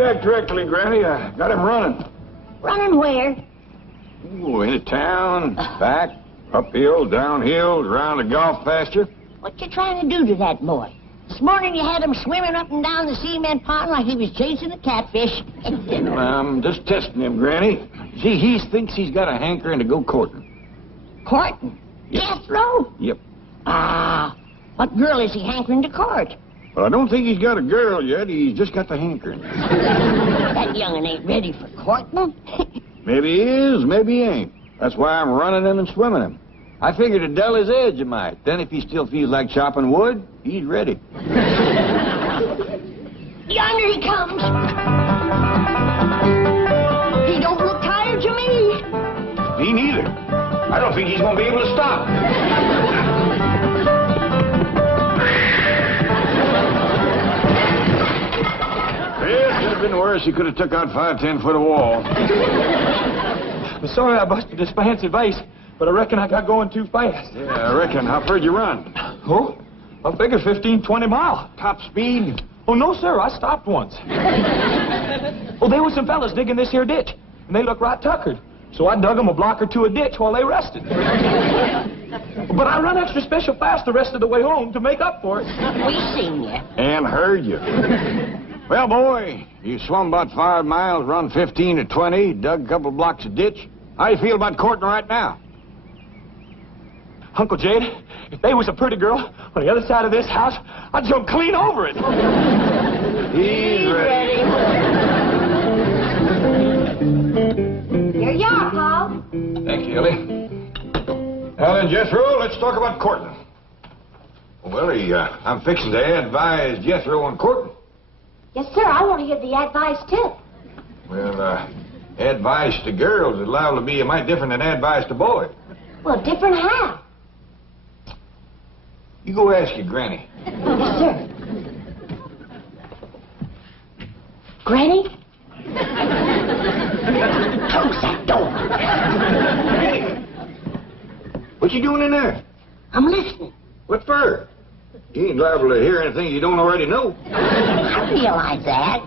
that correctly, Granny. I got him running. Running where? Ooh, into town, back, uphill, downhill, around the golf pasture. What you trying to do to that boy? This morning you had him swimming up and down the cement pond like he was chasing a catfish. I'm just testing him, Granny. See, he thinks he's got a hankering to go courting. Courting? Yep. Jethro? Yep. Ah, what girl is he hankering to court? Well, I don't think he's got a girl yet. He's just got the hankering. That young'un ain't ready for courting. Maybe he is, maybe he ain't. That's why I'm running him and swimming him. I figured to dull his edge a mite. Then if he still feels like chopping wood, he's ready. Yonder he comes. He don't look tired to me. Me neither. I don't think he's going to be able to stop. It could have been worse. He could have took out 5, 10 foot of wall. I'm sorry I busted this fancy vase, but I reckon I got going too fast. Yeah, I reckon. How far'd you run? Oh, I figure 15, 20 miles. Top speed? Oh, no, sir. I stopped once. Oh, there were some fellas digging this here ditch, and they looked right tuckered. So I dug them a block or two a ditch while they rested. But I run extra special fast the rest of the way home to make up for it. We seen you. And heard you. Well, boy, you swum about 5 miles, run 15 to 20, dug a couple blocks of ditch. How you feel about courting right now? Uncle Jed, if they was a pretty girl on the other side of this house, I'd jump clean over it. He's ready. Here you are, Paul. Thank you, Ellie. Now then, Jethro, let's talk about courting. Well, I'm fixing to advise Jethro on courting. Yes, sir. I want to hear the advice, too. Well, advice to girls is liable to be a mite different than advice to boys. Well, different how? You go ask your granny. Yes, sir. Granny? Close that door. Hey! What you doing in there? I'm listening. What for? You ain't liable to hear anything you don't already know. I realize that.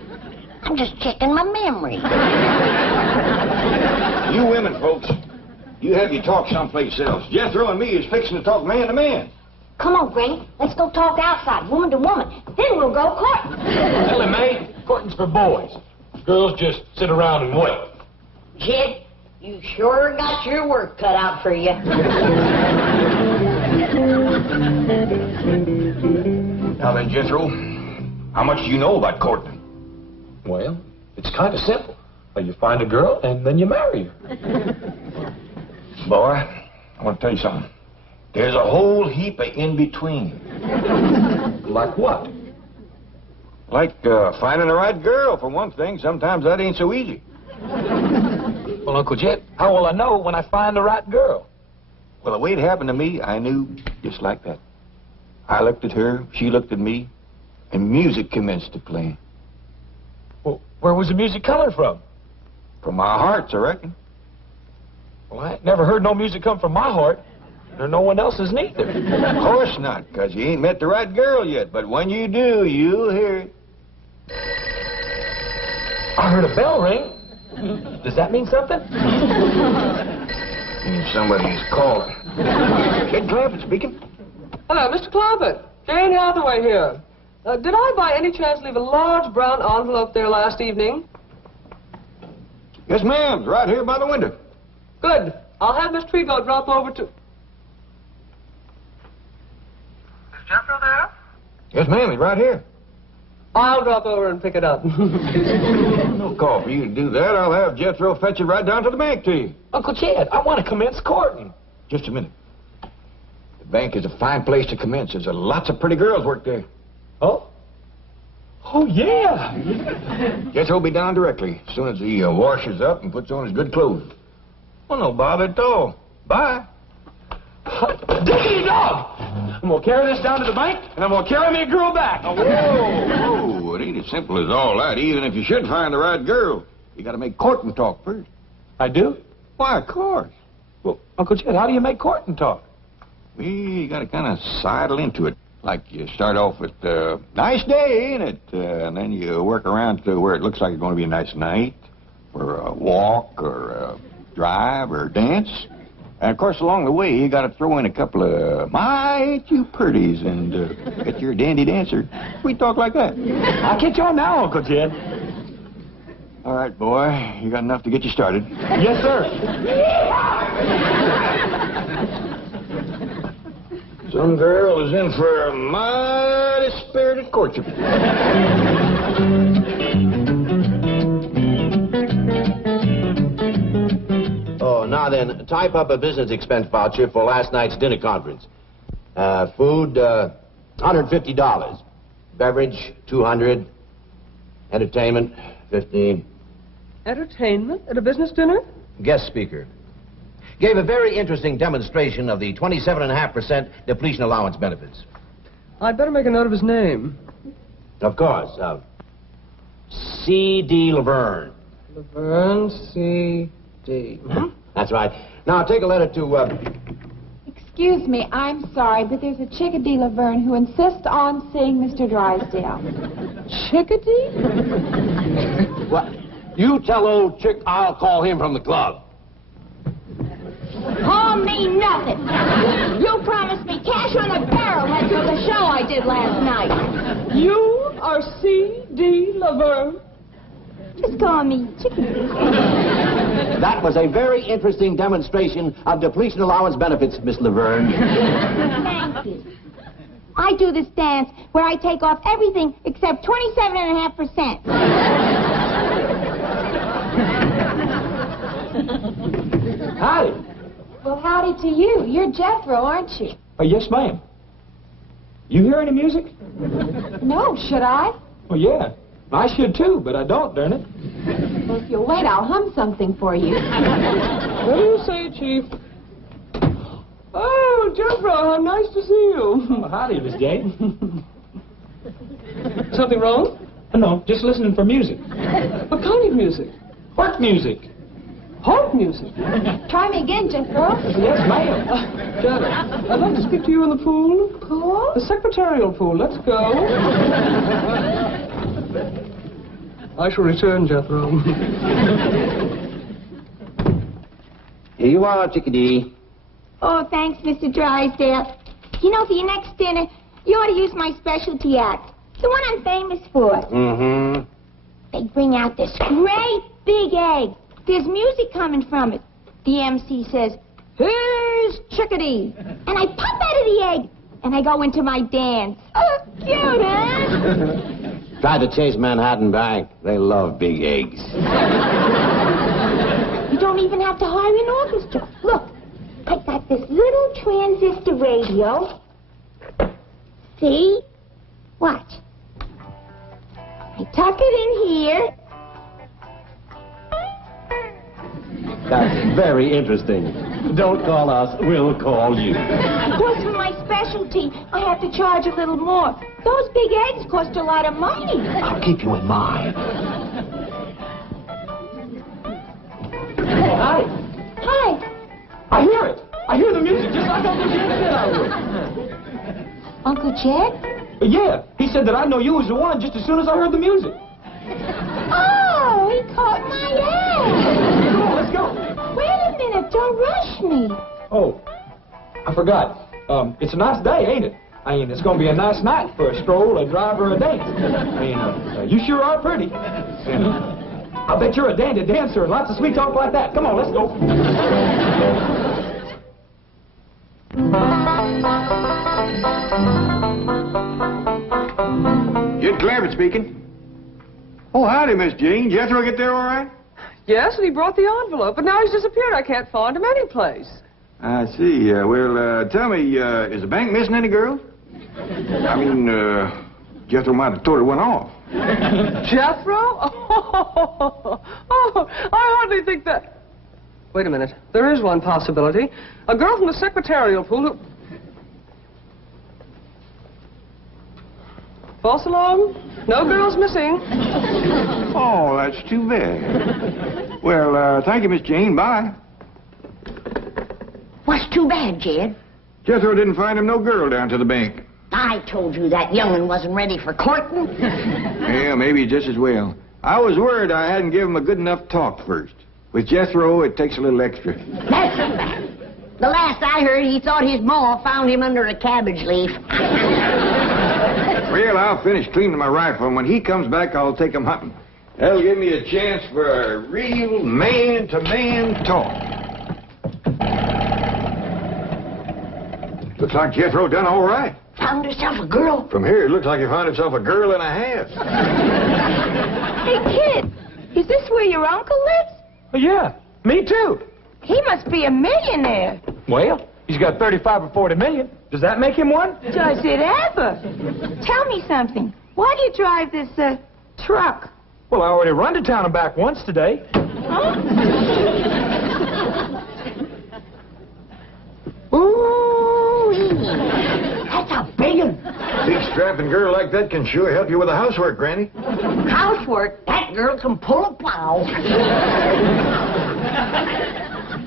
I'm just checking my memory. You women, folks, you have your talk someplace else. Jethro and me is fixing to talk man to man. Come on, Granny. Let's go talk outside, woman to woman. Then we'll go courting. Ellie Mae, courting's for boys. Girls just sit around and wait. Jed, you sure got your work cut out for you. Now then, Jethro, how much do you know about courting? Well, it's kind of simple. You find a girl, and then you marry her. Boy, I want to tell you something. There's a whole heap of in-between. Like what? Like finding the right girl, for one thing. Sometimes that ain't so easy. Well, Uncle Jed, how will I know when I find the right girl? Well, the way it happened to me, I knew just like that. I looked at her, she looked at me, and music commenced to play. Well, where was the music coming from? From our hearts, I reckon. Well, I ain't never heard no music come from my heart, or no one else's neither. Of course not, because you ain't met the right girl yet. But when you do, you'll hear it. I heard a bell ring. Does that mean something? Means somebody's calling. Kid Clampetts speaking. Hello, Mr. Clampett. Jane Hathaway here. Did I by any chance leave a large brown envelope there last evening? Yes, ma'am. It's right here by the window. Good. I'll have Miss Trigo drop over to... Is Jethro there? Yes, ma'am. He's right here. I'll drop over and pick it up. No call for you to do that. I'll have Jethro fetch it right down to the bank to you. Uncle Jed, I want to commence courting. Just a minute. The bank is a fine place to commence. There's lots of pretty girls work there. Oh? Oh, yeah. Jethro will be down directly as soon as he washes up and puts on his good clothes. Well, no bother at all. Bye. Diggity dog! I'm going to carry this down to the bank, and I'm going to carry me a girl back. Oh, whoa. It ain't as simple as all that. Even if you should find the right girl, you got to make courting talk first. I do? Why, of course. Well, Uncle Jed, how do you make courting talk? We got to kind of sidle into it. Like you start off with, nice day, ain't it? And then you work around to where it looks like it's going to be a nice night, or a walk, or a drive, or a dance. And, of course, along the way, you got to throw in a couple of, my, ain't you pretties, and get your dandy dancer. We talk like that. I'll catch on now, Uncle Jed. All right, boy. You got enough to get you started. Yes, sir. Some girl is in for a mighty spirited courtship. Oh, now then, type up a business expense voucher for last night's dinner conference. Food, $150. Beverage, $200. Entertainment, $15. Entertainment at a business dinner? Guest speaker. Gave a very interesting demonstration of the 27.5% depletion allowance benefits. I'd better make a note of his name. Of course. C.D. Laverne. Laverne C.D. That's right. Now, take a letter to, Excuse me, I'm sorry, but there's a Chickadee Laverne who insists on seeing Mr. Drysdale. Chickadee? What? You tell old Chick I'll call him from the club. Call me nothing. You promised me cash on a barrelhead for the show I did last night. You are C.D. Laverne? Just call me Chickadee. That was a very interesting demonstration of depletion allowance benefits, Miss Laverne. Thank you. I do this dance where I take off everything except 27.5%. Howdy. Well, howdy to you. You're Jethro, aren't you? Yes, ma'am. You hear any music? No, should I? Well, yeah. I should, too, but I don't, darn it. Well, if you'll wait, I'll hum something for you. What do you say, Chief? Oh, Jethro, how nice to see you. Oh, howdy, Miss Jane. Something wrong? No, just listening for music. What kind of music? What music? Heart music. Try me again, Jethro. Yes, ma'am. Janet, I'd like to speak to you in the pool. Pool? The secretarial pool. Let's go. I shall return, Jethro. Here you are, Chickadee. Oh, thanks, Mr. Drysdale. You know, for your next dinner, you ought to use my specialty act. The one I'm famous for. Mm-hmm. They bring out this great big egg. There's music coming from it. The MC says, "Here's Chickadee." And I pop out of the egg, and I go into my dance. Oh, cute, huh? Tried to chase Manhattan Bank. They love big eggs. You don't even have to hire an orchestra. Look, I got this little transistor radio. See? Watch. I tuck it in here. That's very interesting. Don't call us, we'll call you. Of course, for my specialty, I have to charge a little more. Those big eggs cost a lot of money. I'll keep you in mind. Hi. Hi. I hear it. I hear the music just like Uncle Jed said I would. Uncle Jed? Yeah, he said that I'd know you was the one just as soon as I heard the music. Oh, he caught my egg. Come on, let's go. Wait a minute, don't rush me. Oh, I forgot. It's a nice day, ain't it? I mean, it's going to be a nice night for a stroll, a drive, or a dance. I mean, you sure are pretty. And I bet you're a dandy dancer and lots of sweet talk like that. Come on, let's go. Jed Clampett speaking. Oh, howdy, Miss Jane. Jethro get there all right? Yes, and he brought the envelope, but now he's disappeared. I can't find him anyplace. I see. Well, tell me, is the bank missing any girls? I mean, Jethro might have told her one off. Jethro? Oh, I hardly think that... Wait a minute. There is one possibility. A girl from the secretarial pool who... False alarm? No girls missing. Oh, that's too bad. Well, thank you, Miss Jane. Bye. What's too bad, Jed? Jethro didn't find him no girl down to the bank. I told you that young'un wasn't ready for courting. Yeah, maybe just as well. I was worried I hadn't given him a good enough talk first. With Jethro, it takes a little extra. That's a fact. The last I heard, he thought his ma found him under a cabbage leaf. Well, I'll finish cleaning my rifle, and when he comes back, I'll take him hunting. That'll give me a chance for a real man-to-man talk. Looks like Jethro done all right. Found herself a girl. From here, it looks like he found himself a girl and a half. Hey, kid, is this where your uncle lives? Oh, yeah, me too. He must be a millionaire. Well, he's got 35 or 40 million. Does that make him one? Does it ever? Tell me something. Why do you drive this, truck? Well, I already run to town and back once today. Huh? Ooh, that's a big one. Big strapping girl like that can sure help you with the housework, Granny. Housework, that girl can pull a plow.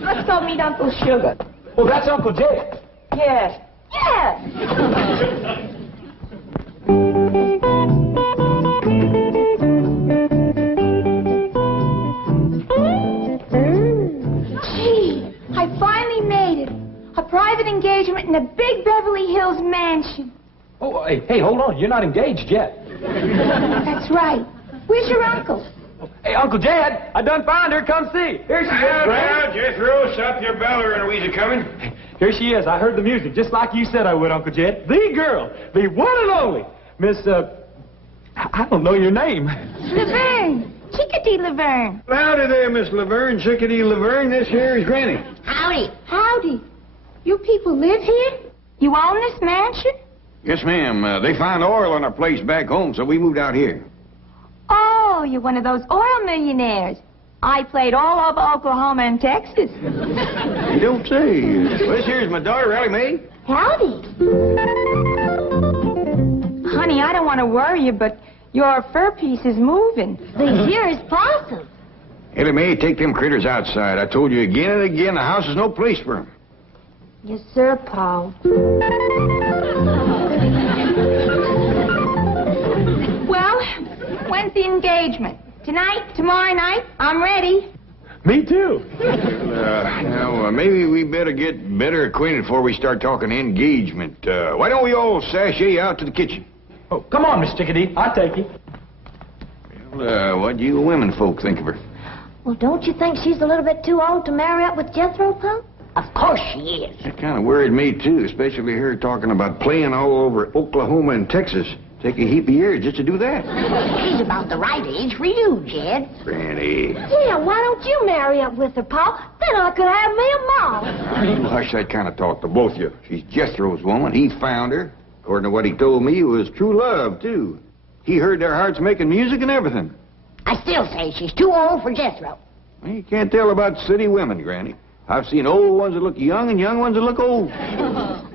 Let's go meet Uncle Sugar. Well, that's Uncle Jed. Yes. Yes! Gee, I finally made it. A private engagement in a big Beverly Hills mansion. Oh, hey, hold on. You're not engaged yet. That's right. Where's your uncle? Hey, Uncle Jed, I done found her. Come see. Here she is, Grant. Jethro, stop your bell and Louisa coming. Here she is. I heard the music, just like you said I would, Uncle Jed. The girl, the one and only, Miss, I don't know your name. Laverne. Chickadee Laverne. Howdy there, Miss Laverne, Chickadee Laverne. This here is Granny. Howdy. Howdy. You people live here? You own this mansion? Yes, ma'am. They found oil on our place back home, so we moved out here. Oh, you're one of those oil millionaires. I played all over Oklahoma and Texas. You don't say. Well, this here's my daughter, Allie Mae. Howdy. Honey, I don't want to worry you, but your fur piece is moving. The dearest possum. Allie Mae, take them critters outside. I told you again and again, the house is no place for them. Yes, sir, Paul. Well, when's the engagement? Tonight? Tomorrow night? I'm ready. Me too. Now, maybe we better get better acquainted before we start talking engagement. Why don't we all sashay out to the kitchen? Oh, come on, Miss Chickadee. I'll take you. Well, what do you women folk think of her? Well, don't you think she's a little bit too old to marry up with Jethro, Pop? Of course she is. That kind of worried me, too, especially her talking about playing all over Oklahoma and Texas. Take a heap of years just to do that. She's about the right age for you, Jed. Granny. Yeah, why don't you marry up with her, Paul? Then I could have me a mom. You hush that kind of talk to both of you. She's Jethro's woman. He found her. According to what he told me, it was true love, too. He heard their hearts making music and everything. I still say she's too old for Jethro. Well, you can't tell about city women, Granny. I've seen old ones that look young and young ones that look old.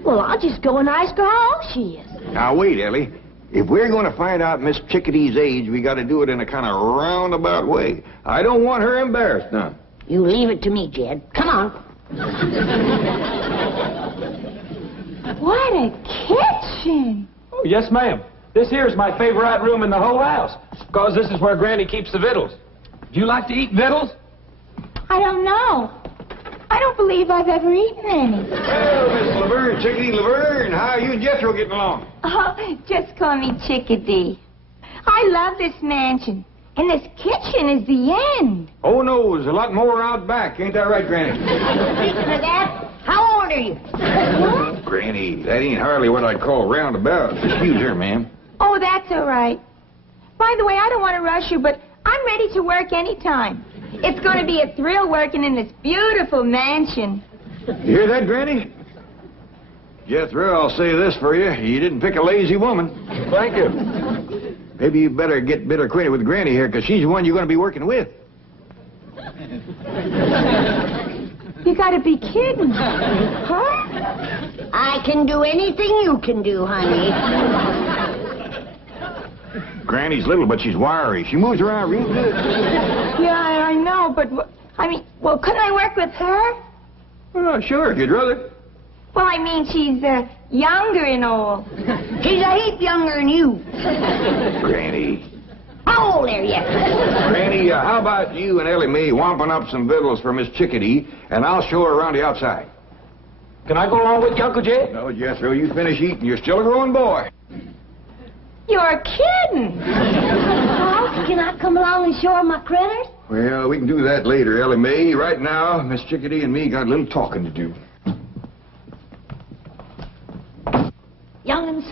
Well, I'll just go and ask her how old she is. Now, wait, Ellie. If we're going to find out Miss Chickadee's age, we got to do it in a kind of roundabout way. I don't want her embarrassed now. You leave it to me, Jed. Come on. What a kitchen. Oh, yes, ma'am. This here is my favorite room in the whole house, because this is where Granny keeps the victuals. Do you like to eat victuals? I don't know. I don't believe I've ever eaten any. Well, Miss Laverne, Chickadee Laverne, how are you and Jethro getting along? Oh, just call me Chickadee. I love this mansion. And this kitchen is the end. Oh, no, there's a lot more out back. Ain't that right, Granny? Speaking of that, how old are you? Oh, Granny, that ain't hardly what I'd call roundabout. Excuse her, ma'am. Oh, that's all right. By the way, I don't want to rush you, but I'm ready to work anytime. It's going to be a thrill working in this beautiful mansion. You hear that, Granny? Jethro, I'll say this for you. You didn't pick a lazy woman. Thank you. Maybe you better get better acquainted with Granny here, because she's the one you're going to be working with. You got to be kidding. Huh? I can do anything you can do, honey. Granny's little, but she's wiry. She moves around real good. Yeah, I know, but, couldn't I work with her? Oh, sure, if you'd rather. Well, I mean, she's younger and all. She's a heap younger than you. Granny. How old are you? Granny, how about you and Ellie Mae wamping up some victuals for Miss Chickadee, and I'll show her around the outside. Can I go along with you, Uncle Jed? No, Jethro, you finish eating. You're still a growing boy. You're kidding. Well, can I come along and show her my critters? Well, we can do that later, Ellie Mae. Right now, Miss Chickadee and me got a little talking to do. Young'uns,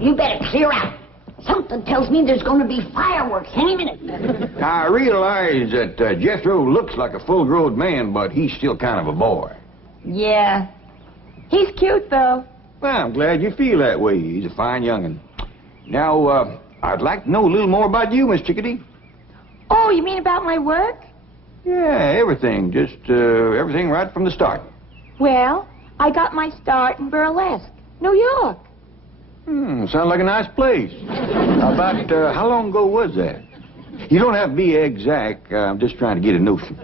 you better clear out. Something tells me there's going to be fireworks any minute. Now, I realize that Jethro looks like a full-grown man, but he's still kind of a boy. Yeah. He's cute, though. Well, I'm glad you feel that way. He's a fine young'un. Now, I'd like to know a little more about you, Miss Chickadee. Oh, you mean about my work? Yeah, everything. Just everything right from the start. Well, I got my start in burlesque, New York. Sounds like a nice place. About how long ago was that? You don't have to be exact. I'm just trying to get a notion.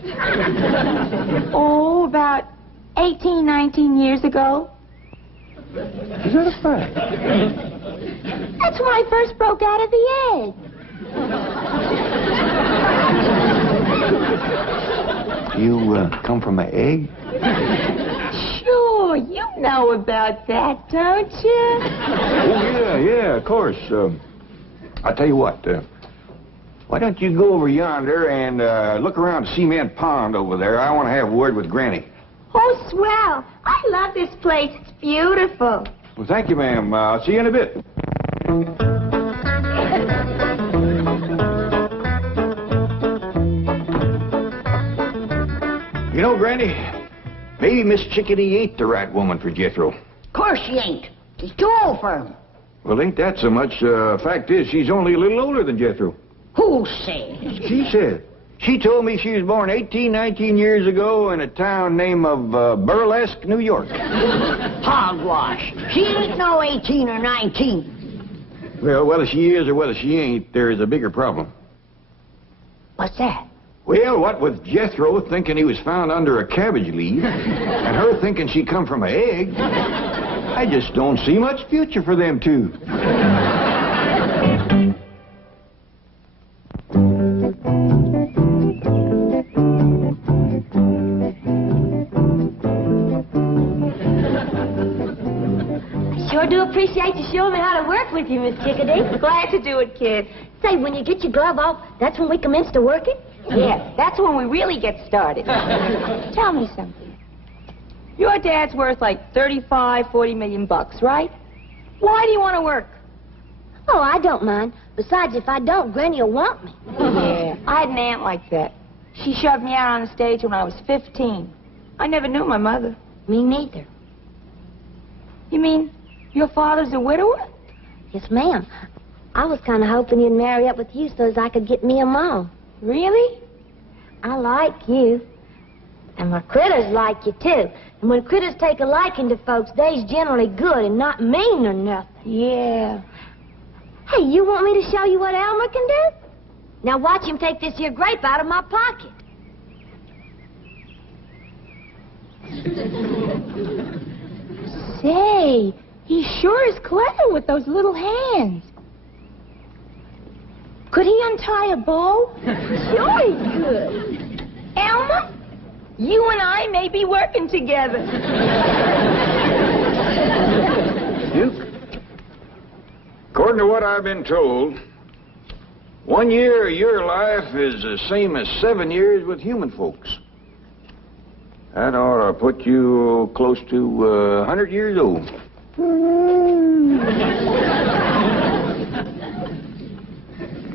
Oh, about 18, 19 years ago. Is that a fact? That's when I first broke out of the egg. You come from an egg? Sure, you know about that, don't you? Oh, yeah, of course. I'll tell you what. Why don't you go over yonder and look around the cement pond over there? I want to have a word with Granny. Oh, swell. I love this place. It's beautiful. Well, thank you, ma'am. I'll see you in a bit. You know, Granny, maybe Miss Chickadee ain't the right woman for Jethro. Of course she ain't. She's too old for him. Well, ain't that so much. Fact is, she's only a little older than Jethro. Who says? She said. She told me she was born 18, 19 years ago in a town named of Burlesque, New York. Hogwash. She ain't no 18 or 19. Well, whether she is or whether she ain't, there is a bigger problem. What's that? Well, what with Jethro thinking he was found under a cabbage leaf, and her thinking she come from an egg, I just don't see much future for them two. Sure do appreciate you showing me how to work with you, Miss Chickadee. Glad to do it, kid. Say, when you get your glove off, that's when we commence to working? Yeah, that's when we really get started. Tell me something. Your dad's worth like 35, 40 million bucks, right? Why do you want to work? Oh, I don't mind. Besides, if I don't, Granny will want me. Yeah, I had an aunt like that. She shoved me out on the stage when I was 15. I never knew my mother. Me neither. You mean your father's a widower? Yes, ma'am. I was kind of hoping he'd marry up with you so as I could get me a mom. Really? I like you. And my critters like you, too. And when critters take a liking to folks, they's generally good and not mean or nothing. Yeah. Hey, you want me to show you what Elmer can do? Now watch him take this here grape out of my pocket. Say, he sure is clever with those little hands. Could he untie a bow? Sure he could. Elmer, you and I may be working together. Duke, according to what I've been told, 1 year of your life is the same as 7 years with human folks. That ought to put you close to 100 years old.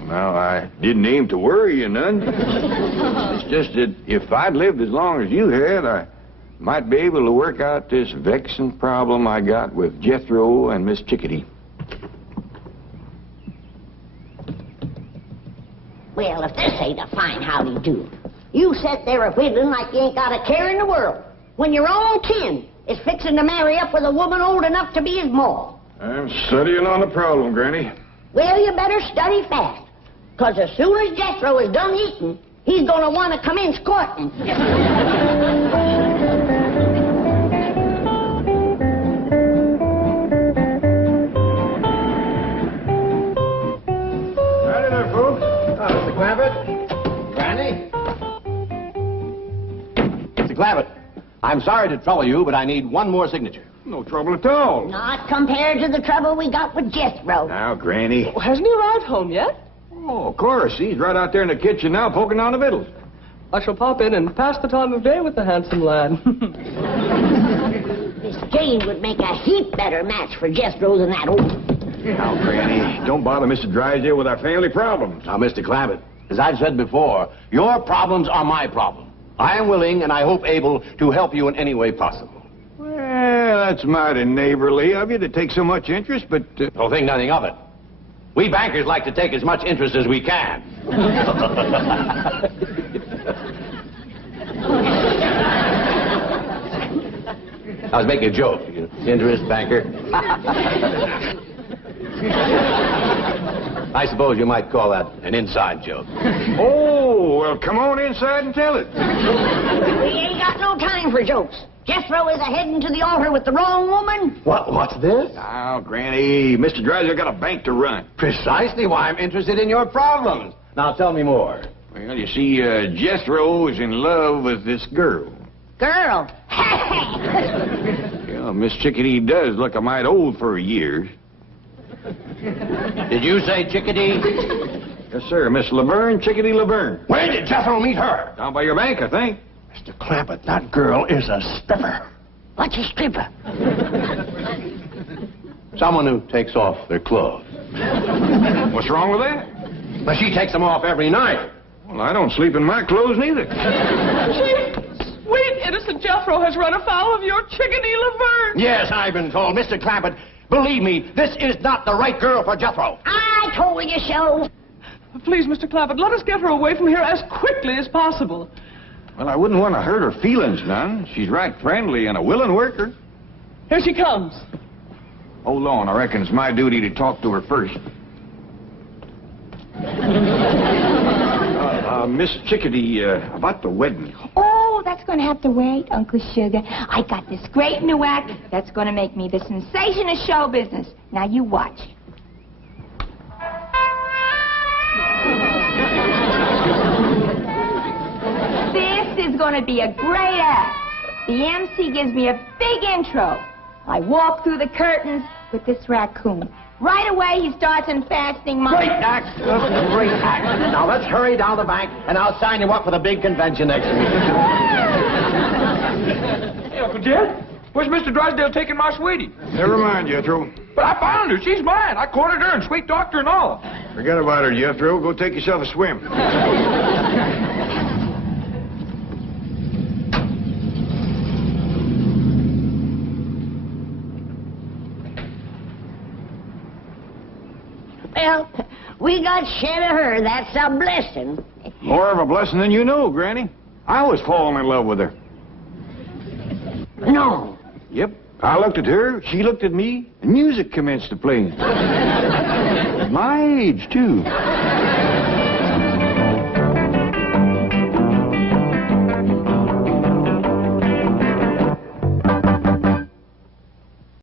Well, I didn't aim to worry you none. It's just that if I'd lived as long as you had, I might be able to work out this vexing problem I got with Jethro and Miss Chickadee. Well, if this ain't a fine howdy-do. You sit there a whittling like you ain't got a care in the world, when your own kin is fixing to marry up with a woman old enough to be his ma. I'm studying on the problem, Granny. Well, you better study fast, 'cause as soon as Jethro is done eating, he's gonna want to commence courting. Clampett, I'm sorry to trouble you, but I need one more signature. No trouble at all. Not compared to the trouble we got with Jethro. Now, Granny. Well, hasn't he arrived home yet? Oh, of course. He's right out there in the kitchen now poking down the middle. I shall pop in and pass the time of day with the handsome lad. Miss Jane would make a heap better match for Jethro than that old... Now, Granny, don't bother Mr. Drysdale with our family problems. Now, Mr. Clampett, as I've said before, your problems are my problem. I am willing and I hope able to help you in any way possible. Well, that's mighty neighborly of you to take so much interest, but... Don't think nothing of it. We bankers like to take as much interest as we can. I was making a joke. Interest, banker. I suppose you might call that an inside joke. Oh, well, come on inside and tell it. We ain't got no time for jokes. Jethro is a-heading to the altar with the wrong woman. What's this? Now, Granny, Mr. Drysdale got a bank to run. Precisely why I'm interested in your problems. Now tell me more. Well, you see, Jethro is in love with this girl. Girl. Yeah, Miss Chickadee does look a mite old for her years. Did you say Chickadee? Yes, sir, Miss Laverne, Chickadee Laverne. Where did Jethro meet her? Down by your bank, I think. Mr. Clampett, that girl is a stripper. What's a stripper? Someone who takes off their clothes. What's wrong with that? But she takes them off every night. Well, I don't sleep in my clothes neither. Sweet, innocent Jethro has run afoul of your Chickadee Laverne. Yes, I've been told. Mr. Clampett, believe me, this is not the right girl for Jethro. I told you so. Please, Mr. Clampett, let us get her away from here as quickly as possible. Well, I wouldn't want to hurt her feelings none. She's right friendly and a willing worker. Here she comes. Hold on, I reckon it's my duty to talk to her first. Miss Chickadee, about the wedding. Oh, that's going to have to wait, Uncle Sugar. I got this great new act that's going to make me the sensation of show business. Now, you watch. This is going to be a great act. The MC gives me a big intro. I walk through the curtains with this raccoon. Right away, he starts infesting my... Great act. Great act. Now, let's hurry down the bank, and I'll sign you up for the big convention next week. Hey, Uncle Jed, where's Mr. Drysdale taking my sweetie? Never mind, Jethro. But I found her. She's mine. I courted her and sweet talked her and all. Forget about her, Jethro. Go take yourself a swim. Well, we got shed of her. That's a blessing. More of a blessing than you know, Granny. I was falling in love with her. No. Yep. I looked at her, she looked at me, and music commenced to play. At my age, too.